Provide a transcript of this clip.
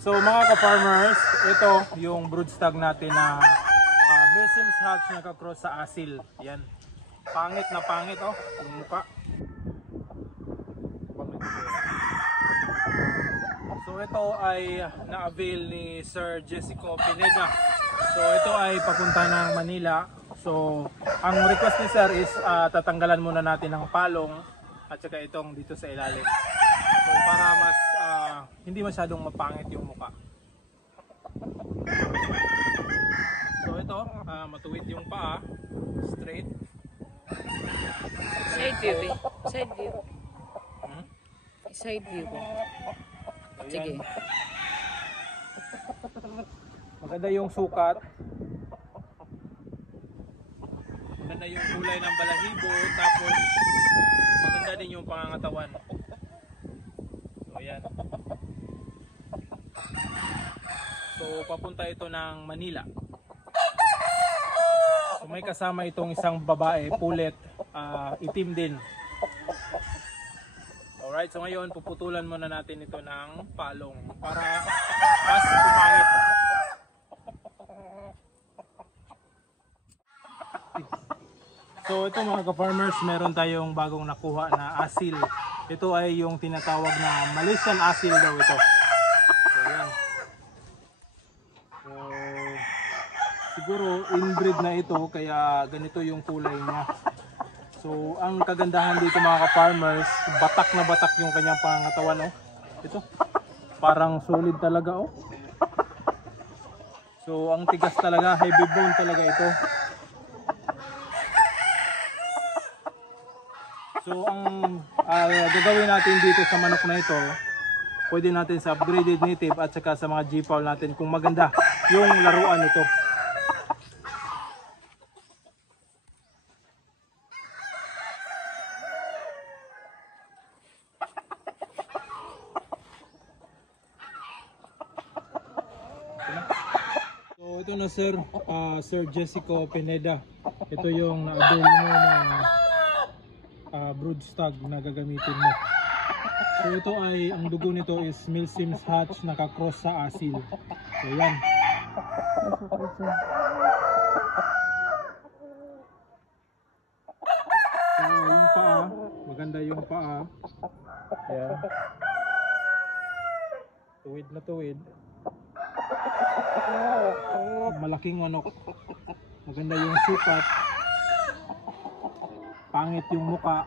So mga ka-farmers, ito yung broodstag natin na Milsim's hatch na ka-cross sa asil. Yan. Pangit na pangit oh, yung mukha. So ito ay na-avail ni Sir Jessico Pineda. So ito ay papunta ng Manila. So ang request ni Sir is tatanggalan muna natin ng palong at saka itong dito sa ilalim. So para mas hindi masyadong mapangit yung mukha. So ito, matuwid yung paa, straight. Side view, eh. Side view. Side view. Sige. Maganda yung sukat. Maganda yung kulay ng balahibo. Tapos maganda din yung pangangatawan. So ayan. So papunta ito ng Manila. So may kasama itong isang babae, pulet, itim din. Alright, so ngayon puputulan muna natin ito ng palong para mas pumangit. So ito mga ka-farmers, meron tayong bagong nakuha na asil. Ito ay yung tinatawag na Malaysian asil daw ito. So yan. So siguro inbreed na ito kaya ganito yung kulay niya. So ang kagandahan dito mga ka-farmers, batak na batak yung kanyang pangangatawan oh. Ito. Parang solid talaga oh. So ang tigas talaga, heavy bone talaga ito. So ang gagawin natin dito sa manok na ito, pwede natin sa upgraded native at saka sa mga G-fowl natin kung maganda yung laruan nito. So ito na sir, Sir Jessico Pineda. Ito yung na-avail mo na broodstag na gagamitin mo. So ito ay, ang dugo nito is Milsim's hatch naka-cross sa asil. So yan. So yung paa, maganda yung paa. Yan. Tuwid na tuwid. Malaking manok. Maganda yung sukat. Pangit yung muka.